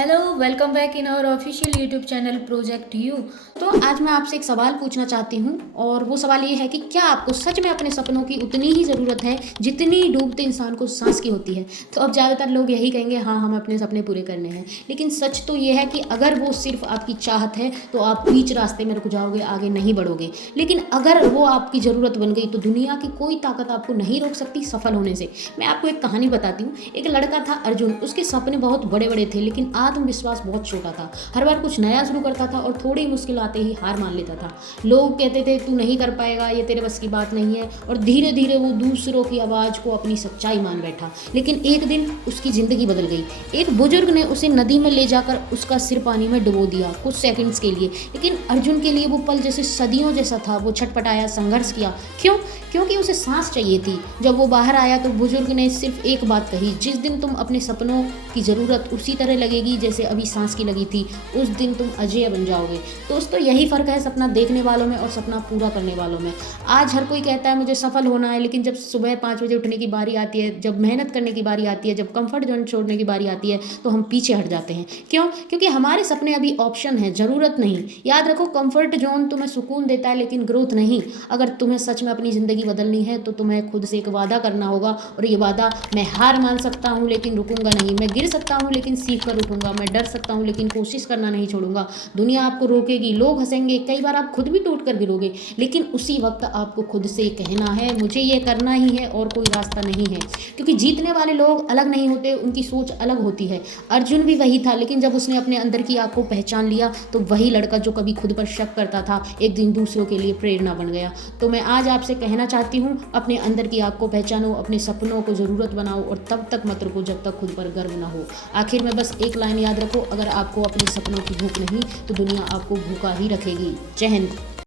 Hello, welcome back in our official YouTube channel project you. तो आज मैं आपसे एक सवाल पूछना चाहती हूँ और वो सवाल ये है कि क्या आपको सच में अपने सपनों की उतनी ही ज़रूरत है जितनी डूबते इंसान को सांस की होती है। तो अब ज़्यादातर लोग यही कहेंगे, हाँ हम अपने सपने पूरे करने हैं, लेकिन सच तो ये है कि अगर वो सिर्फ आपकी चाहत है तो आप बीच रास्ते में रुक जाओगे, आगे नहीं बढ़ोगे। लेकिन अगर वो आपकी ज़रूरत बन गई तो दुनिया की कोई ताकत आपको नहीं रोक सकती सफल होने से। मैं आपको एक कहानी बताती हूँ। एक लड़का था अर्जुन, उसके सपने बहुत बड़े बड़े थे लेकिन आत्मविश्वास बहुत छोटा था। हर बार कुछ नया शुरू करता था और थोड़ी मुश्किल आते ही हार मान लेता था। लोग कहते थे तू नहीं कर पाएगा, ये तेरे बस की बात नहीं है, और धीरे धीरे वो दूसरों की आवाज़ को अपनी सच्चाई मान बैठा। लेकिन एक दिन उसकी ज़िंदगी बदल गई। एक बुजुर्ग ने उसे नदी में ले जाकर उसका सिर पानी में डुबो दिया कुछ सेकंड्स के लिए। लेकिन अर्जुन के लिए वो पल जैसे सदियों जैसा था। वो छटपटाया, संघर्ष किया। क्यों? क्योंकि उसे सांस चाहिए थी। जब वो बाहर आया तो बुजुर्ग ने सिर्फ एक बात कही, जिस दिन तुम अपने सपनों की ज़रूरत उसी तरह लगेगी जैसे अभी सांस की लगी थी, उस दिन तुम अजय बन जाओगे। दोस्तों, यही फ़र्क है सपना देखने वालों में और सपना पूरा करने वालों में। आज हर कोई कहता है मुझे सफल होना है, लेकिन जब सुबह 5 बजे उठने की बारी आती है, जब मेहनत करने की बारी आती है, जब कंफर्ट जोन छोड़ने की बारी आती है तो हम पीछे हट जाते हैं। क्यों? क्योंकि हमारे सपने अभी ऑप्शन है, ज़रूरत नहीं। याद रखो, कंफर्ट जोन तुम्हें सुकून देता है लेकिन ग्रोथ नहीं। अगर तुम्हें सच में अपनी ज़िंदगी बदलनी है तो तुम्हें खुद से एक वादा करना होगा, और ये वादा, मैं हार मान सकता हूँ लेकिन रुकूंगा नहीं, मैं गिर सकता हूँ लेकिन सीख कर उठूंगा, मैं डर सकता हूँ लेकिन कोशिश करना नहीं छोड़ूंगा। दुनिया आपको रोकेगी, लोग हंसेंगे, कई बार आप खुद भी टूट कर गिरोगे, लेकिन उसी वक्त आपको खुद से कहना है मुझे ये करना ही है और कोई रास्ता नहीं है। क्योंकि जीतने वाले लोग अलग नहीं होते, उनकी सोच अलग होती है। अर्जुन भी वही था, लेकिन जब उसने अपने अंदर की आग को पहचान लिया तो वही लड़का जो कभी खुद पर शक करता था एक दिन दूसरों के लिए प्रेरणा बन गया। तो मैं आज आपसे कहना चाहती हूँ, अपने अंदर की आग को पहचानो, अपने सपनों को ज़रूरत बनाओ और तब तक मत रुको जब तक खुद पर गर्व ना हो। आखिर में बस एक लाइन याद रखो, अगर आपको अपने सपनों की भूख नहीं तो दुनिया आपको भूखा ही रखेगी। जय हिंद।